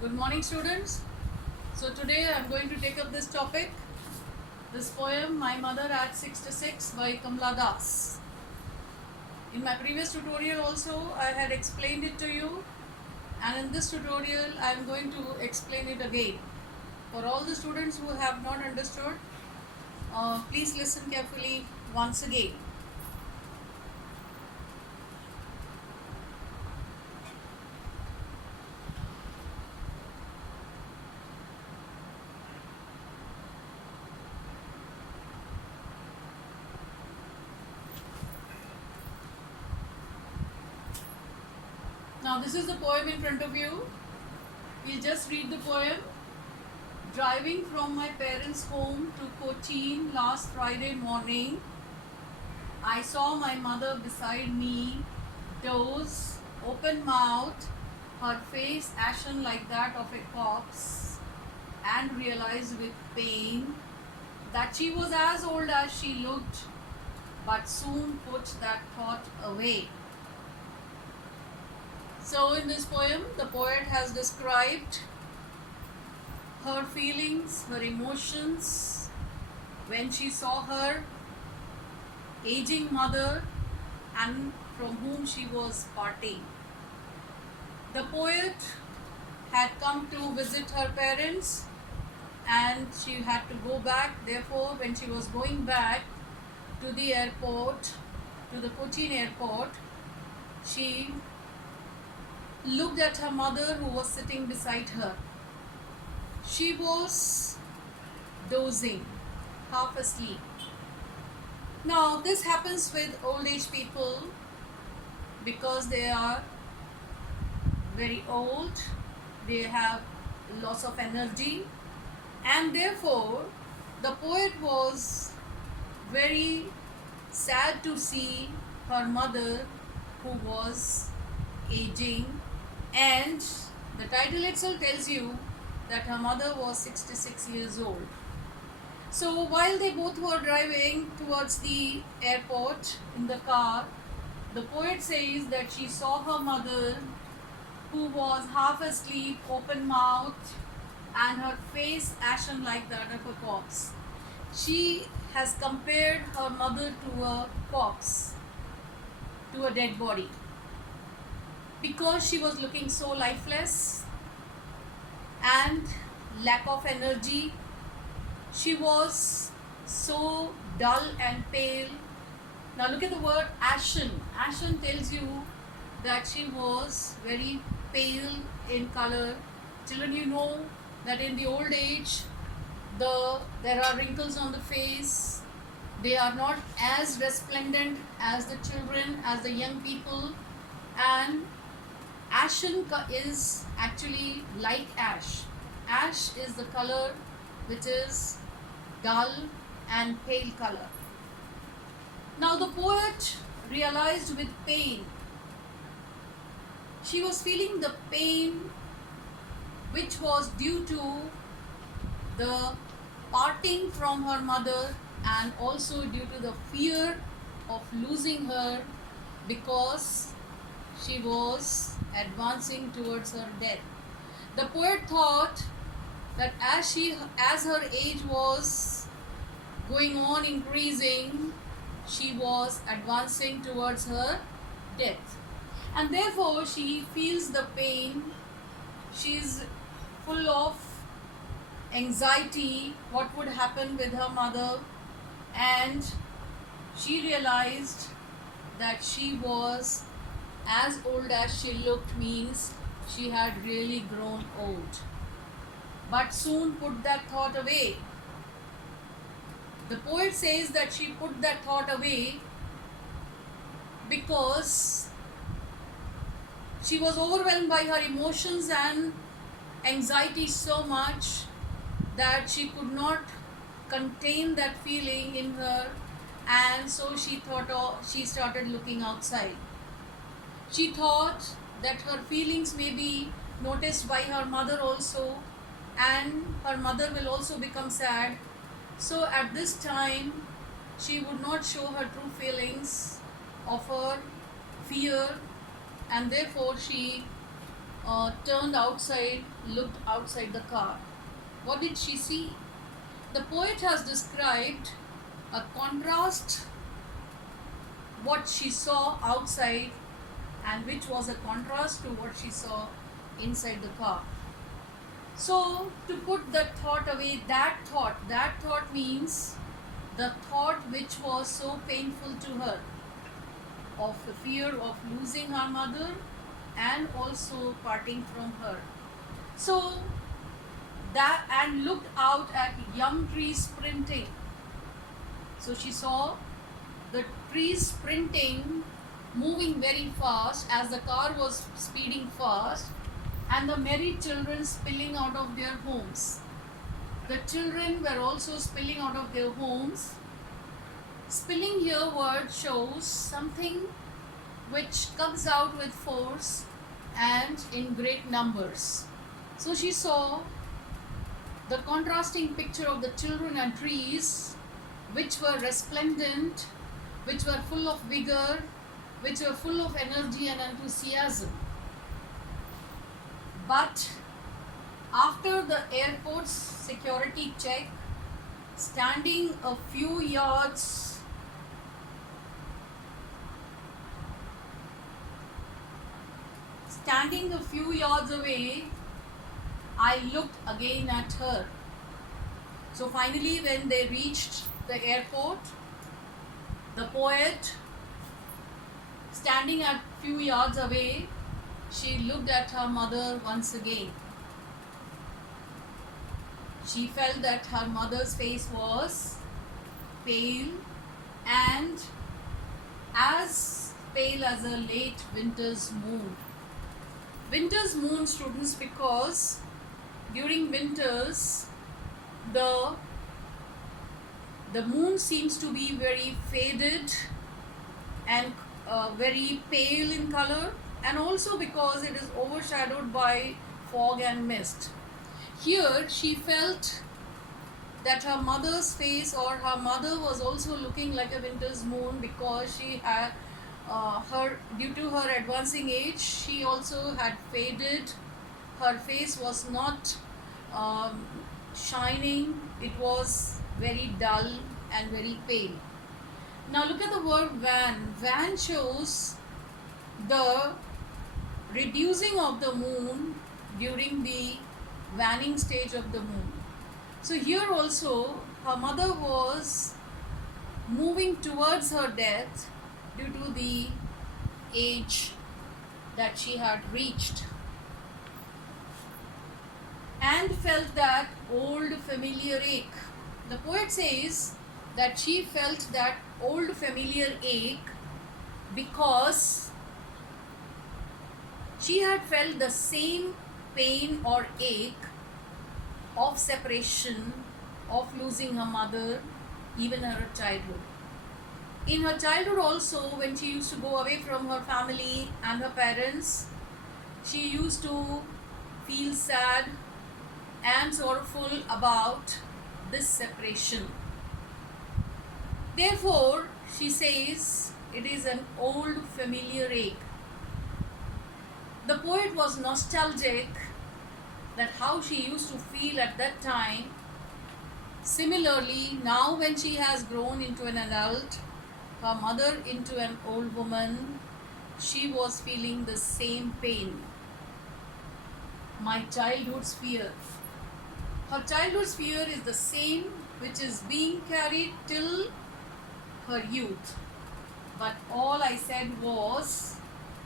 Good morning, students. So today I am going to take up this topic, this poem My Mother at 66 by Kamla Das. In my previous tutorial also I had explained it to you, and in this tutorial I am going to explain it again. For all the students who have not understood, please listen carefully once again. Now this is the poem in front of you. We'll just read the poem. Driving from my parents' home to Cochin last Friday morning, I saw my mother beside me, doze, open mouthed, her face ashen like that of a corpse, and realized with pain that she was as old as she looked, but soon put that thought away. So in this poem, the poet has described her feelings, her emotions when she saw her aging mother and from whom she was parting. The poet had come to visit her parents and she had to go back. Therefore, when she was going back to the airport, to the Cochin airport, she looked at her mother who was sitting beside her. She was dozing, half asleep. Now, this happens with old age people because they are very old, they have loss of energy, and therefore the poet was very sad to see her mother who was aging, and the title itself tells you that her mother was 66 years old. So while they both were driving towards the airport in the car, the poet says that she saw her mother who was half asleep, open mouthed, and her face ashen like that of a corpse. She has compared her mother to a corpse, to a dead body, because she was looking so lifeless and lack of energy. She was so dull and pale. Now look at the word ashen. Ashen tells you that she was very pale in color. Children, you know that in the old age there are wrinkles on the face. They are not as resplendent as the children, as the young people, and ashen is actually like ash. Ash is the color which is dull and pale color. Now the poet realized with pain. She was feeling the pain which was due to the parting from her mother and also due to the fear of losing her because she was advancing towards her death. The poet thought that as her age was going on increasing, she was advancing towards her death, and therefore she feels the pain. She's full of anxiety what would happen with her mother, and she realized that she was as old as she looked, means she had really grown old, but soon put that thought away. The poet says that she put that thought away because she was overwhelmed by her emotions and anxiety so much that she could not contain that feeling in her, and so she started looking outside. She thought that her feelings may be noticed by her mother also, and her mother will also become sad. So at this time, she would not show her true feelings of her fear, and therefore she turned outside, looked outside the car. What did she see? The poet has described a contrast what she saw outside, and which was a contrast to what she saw inside the car. So, to put that thought away, that thought means the thought which was so painful to her, of the fear of losing her mother and also parting from her. So, that, and looked out at young trees sprinting. So she saw the trees sprinting, moving very fast as the car was speeding fast, and the merry children spilling out of their homes. The children were also spilling out of their homes. Spilling here word shows something which comes out with force and in great numbers. So she saw the contrasting picture of the children and trees, which were resplendent, which were full of vigor, which were full of energy and enthusiasm. But after the airport's security check, standing a few yards away, I looked again at her. So finally, when they reached the airport, the poet, standing at few yards away, she looked at her mother once again. She felt that her mother's face was pale, and as pale as a late winter's moon. Winter's moon, students, because during winters the moon seems to be very faded and very pale in color, and also because it is overshadowed by fog and mist. Here she felt that her mother's face, or her mother, was also looking like a winter's moon, because she had due to her advancing age, she also had faded. Her face was not shining, it was very dull and very pale. Now look at the word van. Van shows the reducing of the moon during the waning stage of the moon. So here also her mother was moving towards her death due to the age that she had reached, and felt that old familiar ache. The poet says that she felt that old familiar ache because she had felt the same pain or ache of separation, of losing her mother, even in her childhood. In her childhood also, when she used to go away from her family and her parents, she used to feel sad and sorrowful about this separation. Therefore, she says it is an old familiar ache. The poet was nostalgic that how she used to feel at that time. Similarly, now when she has grown into an adult, her mother into an old woman, she was feeling the same pain. My childhood's fear. Her childhood's fear is the same which is being carried till her youth. But all I said was,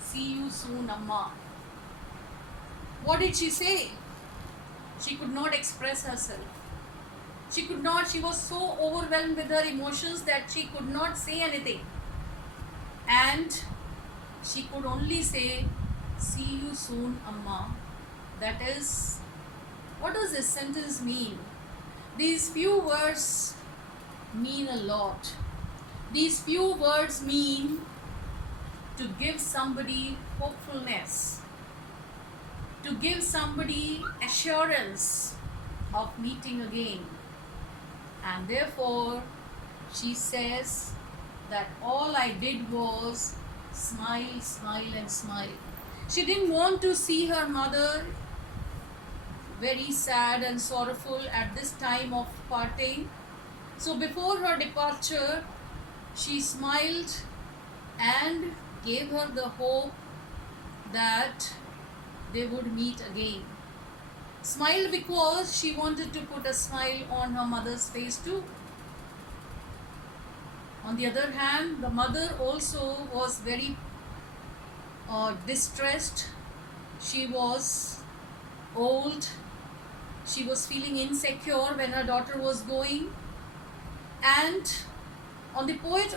see you soon, Amma. What did she say? She could not express herself. She was so overwhelmed with her emotions that she could not say anything. And she could only say, see you soon, Amma. That is, what does this sentence mean? These few words mean a lot. These few words mean to give somebody hopefulness, to give somebody assurance of meeting again. And therefore, she says that all I did was smile, smile and smile. She didn't want to see her mother very sad and sorrowful at this time of parting. So before her departure, she smiled and gave her the hope that they would meet again. Smiled because she wanted to put a smile on her mother's face too. On the other hand, the mother also was very distressed. She was old. She was feeling insecure when her daughter was going. And the poet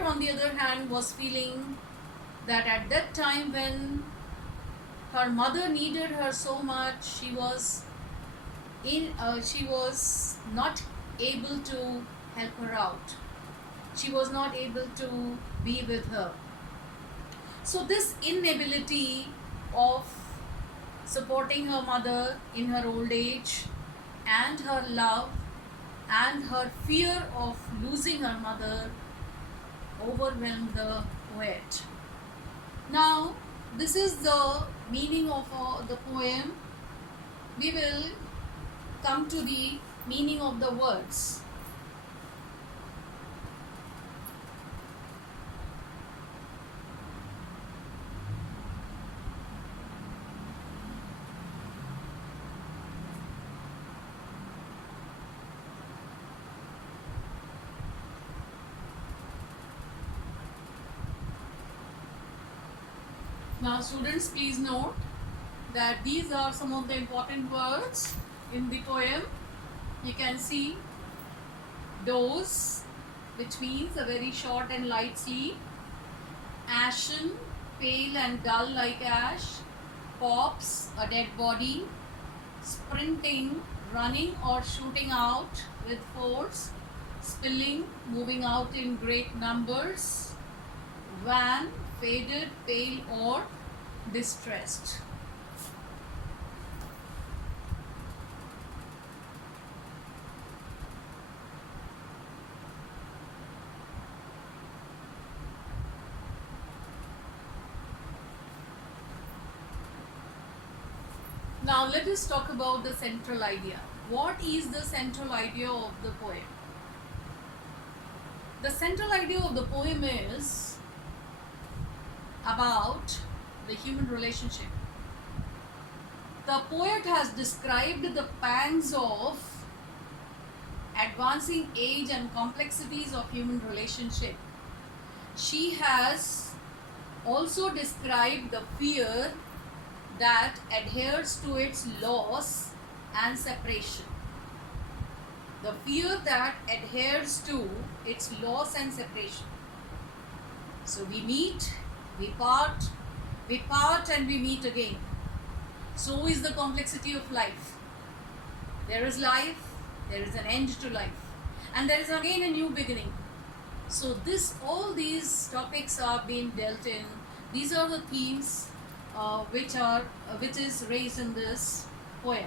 on the other hand was feeling that at that time when her mother needed her so much, she was not able to help her out. She was not able to be with her. So this inability of supporting her mother in her old age, and her love and her fear of losing her mother overwhelmed the poet. Now, this is the meaning of the poem. We will come to the meaning of the words. Now students, please note that these are some of the important words in the poem. You can see dose, which means a very short and light sleep. Ashen, pale and dull like ash. Corpse, a dead body. Sprinting, running or shooting out with force. Spilling, moving out in great numbers. Wan, faded, pale or distressed. Now let us talk about the central idea. What is the central idea of the poem? The central idea of the poem is about the human relationship. The poet has described the pangs of advancing age and complexities of human relationship. She has also described the fear that adheres to its loss and separation. The fear that adheres to its loss and separation. So we meet, we part and we meet again. So is the complexity of life. There is life, there is an end to life, and there is again a new beginning. So all these topics are being dealt in. These are the themes which is raised in this poem.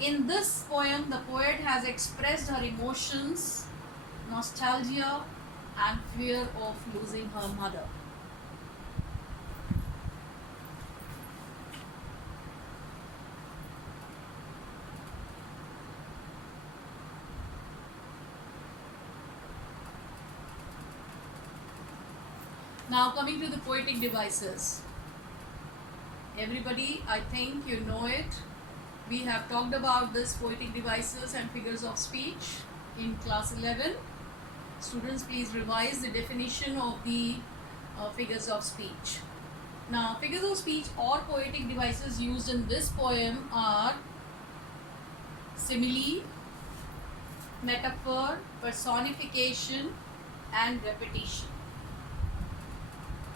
In this poem, the poet has expressed her emotions, nostalgia, and fear of losing her mother. Now coming to the poetic devices. Everybody, I think you know it. We have talked about this poetic devices and figures of speech in class 11. Students, please revise the definition of the figures of speech. Now, figures of speech or poetic devices used in this poem are simile, metaphor, personification, and repetition.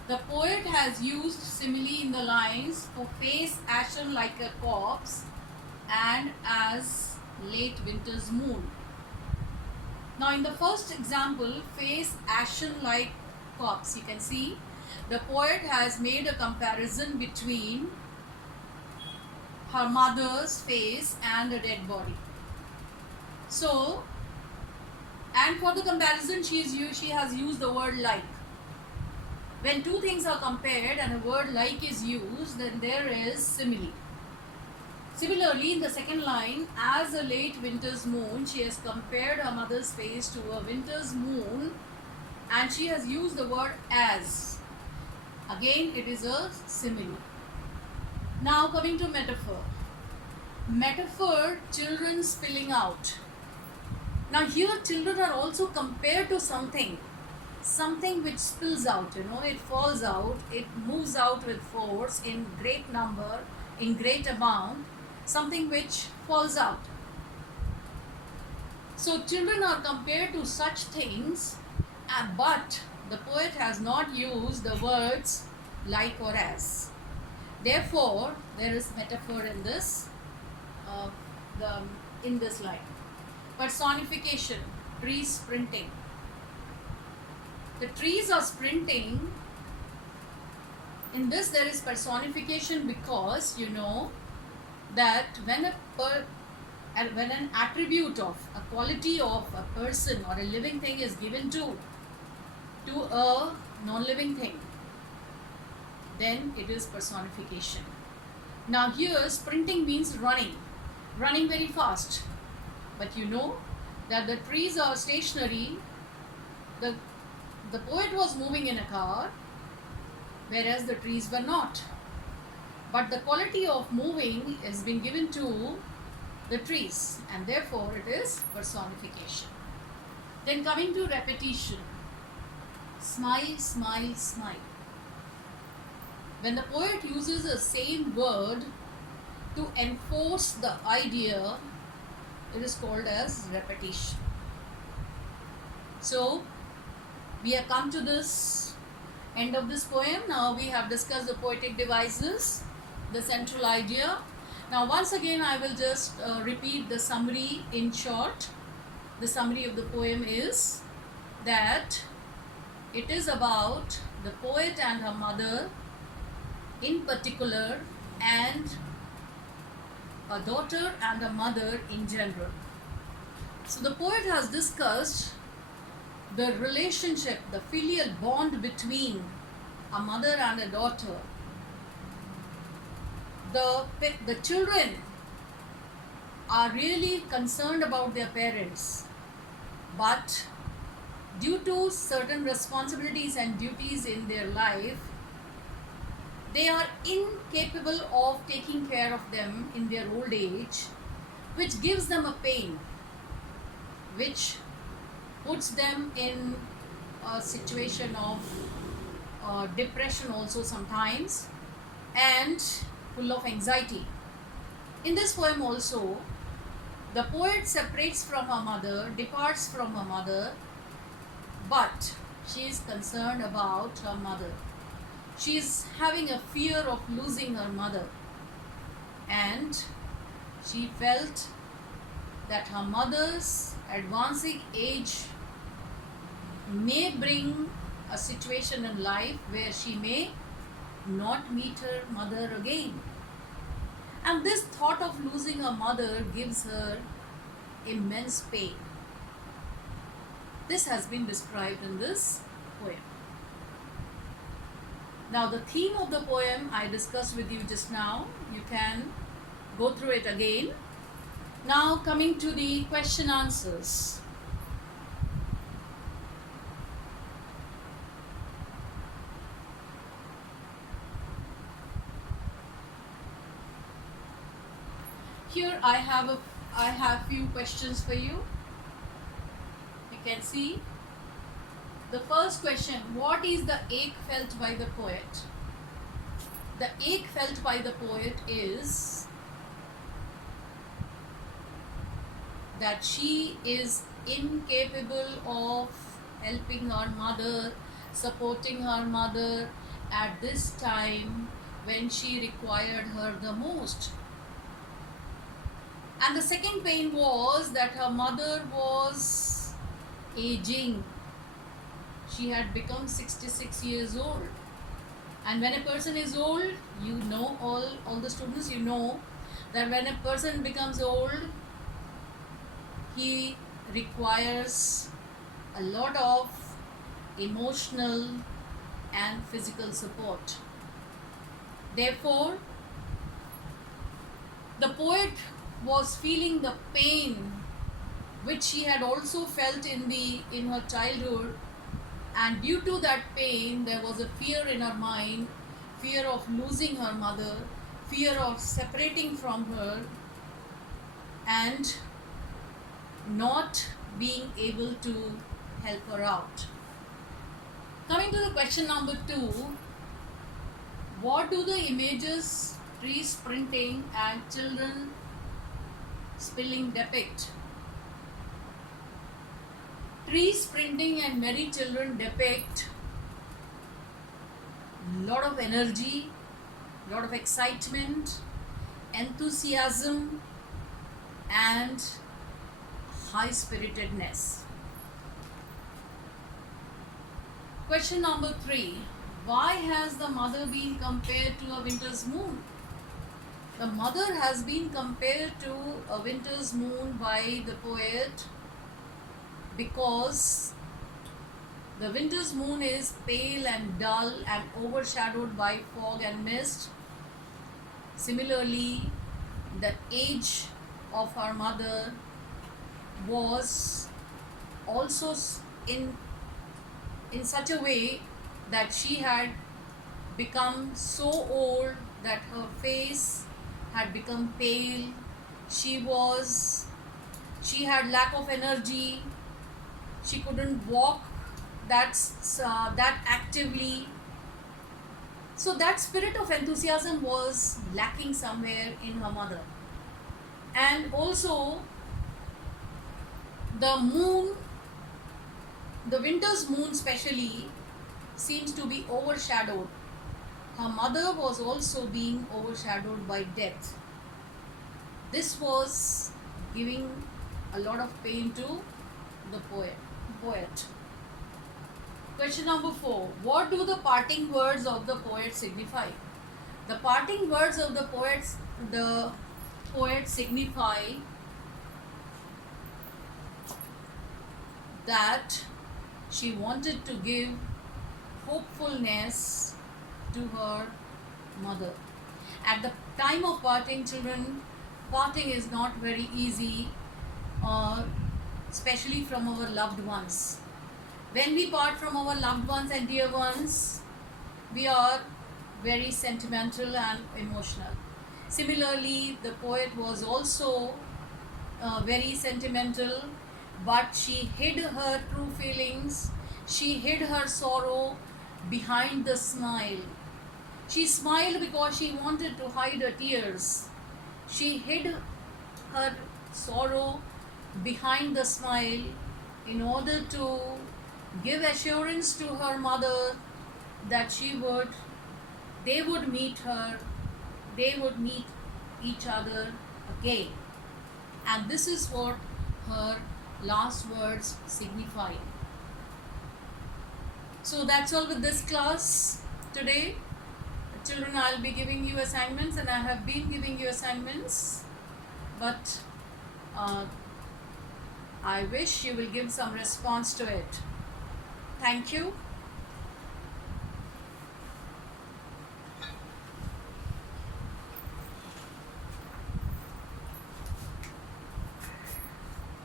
The poet has used simile in the lines for face ashen like a corpse and as late winter's moon. Now in the first example, face ashen like corpse, you can see the poet has made a comparison between her mother's face and a dead body. So, and for the comparison she has used the word like. When two things are compared and a word like is used, then there is simile. Similarly, in the second line, as a late winter's moon, she has compared her mother's face to a winter's moon, and she has used the word as. Again, it is a simile. Now coming to metaphor. Metaphor, children spilling out. Now here children are also compared to something which spills out, it falls out, it moves out with force in great number, in great amount, something which falls out. So children are compared to such things, but the poet has not used the words like or as. Therefore, there is metaphor in this line. Personification, trees sprinting. The trees are sprinting. In this there is personification because you know that when an attribute of a quality of a person or a living thing is given to a non-living thing, then it is personification. Now here sprinting means running very fast, but you know that the trees are stationary. The poet was moving in a car, whereas the trees were not. But the quality of moving has been given to the trees, and therefore it is personification. Then coming to repetition. Smile, smile, smile. When the poet uses the same word to enforce the idea, it is called as repetition. So, we have come to this end of this poem. Now we have discussed the poetic devices, the central idea. Now once again I will just repeat the summary in short. The summary of the poem is that it is about the poet and her mother in particular, and a daughter and a mother in general. So the poet has discussed the relationship, the filial bond between a mother and a daughter. The children are really concerned about their parents, but due to certain responsibilities and duties in their life, they are incapable of taking care of them in their old age, which gives them a pain, which puts them in a situation of depression also sometimes, and full of anxiety. In this poem also, the poet separates from her mother, departs from her mother, but she is concerned about her mother. She is having a fear of losing her mother, and she felt that her mother's advancing age may bring a situation in life where she may not meet her mother again. And this thought of losing her mother gives her immense pain. This has been described in this poem. Now the theme of the poem I discussed with you just now. You can go through it again. Now coming to the question answers. Here I have few questions for you. You can see the first question: what is the ache felt by the poet? The ache felt by the poet is that she is incapable of helping her mother, supporting her mother at this time when she required her the most. And the second pain was that her mother was aging. She had become 66 years old. And when a person is old, you know, all the students, you know that when a person becomes old, he requires a lot of emotional and physical support. Therefore, the poet was feeling the pain which she had also felt in her childhood, and due to that pain there was a fear in her mind, fear of losing her mother, fear of separating from her, and not being able to help her out. Coming to the question number 2, what do the images, trees sprinting and children spilling depict? Trees sprinting and merry children depict lot of energy, lot of excitement, enthusiasm, and high spiritedness. Question number 3. Why has the mother been compared to a winter's moon? The mother has been compared to a winter's moon by the poet because the winter's moon is pale and dull and overshadowed by fog and mist. Similarly, the age of her mother was also in such a way that she had become so old that her face had become pale. She had lack of energy. She couldn't walk that actively. So that spirit of enthusiasm was lacking somewhere in her mother. And also the moon, the winter's moon especially, seems to be overshadowed. Her mother was also being overshadowed by death. This was giving a lot of pain to the poet. Question number 4. What do the parting words of the poet signify? The parting words of the poet signify that she wanted to give hopefulness to her mother. At the time of parting, children, parting is not very easy, especially from our loved ones. When we part from our loved ones and dear ones, we are very sentimental and emotional. Similarly, the poet was also very sentimental, but she hid her true feelings. She hid her sorrow behind the smile. She smiled because she wanted to hide her tears. She hid her sorrow behind the smile in order to give assurance to her mother that they would meet each other again. And this is what her last words signify. So that's all with this class today. Children, I'll be giving you assignments, and I have been giving you assignments, but I wish you will give some response to it. Thank you.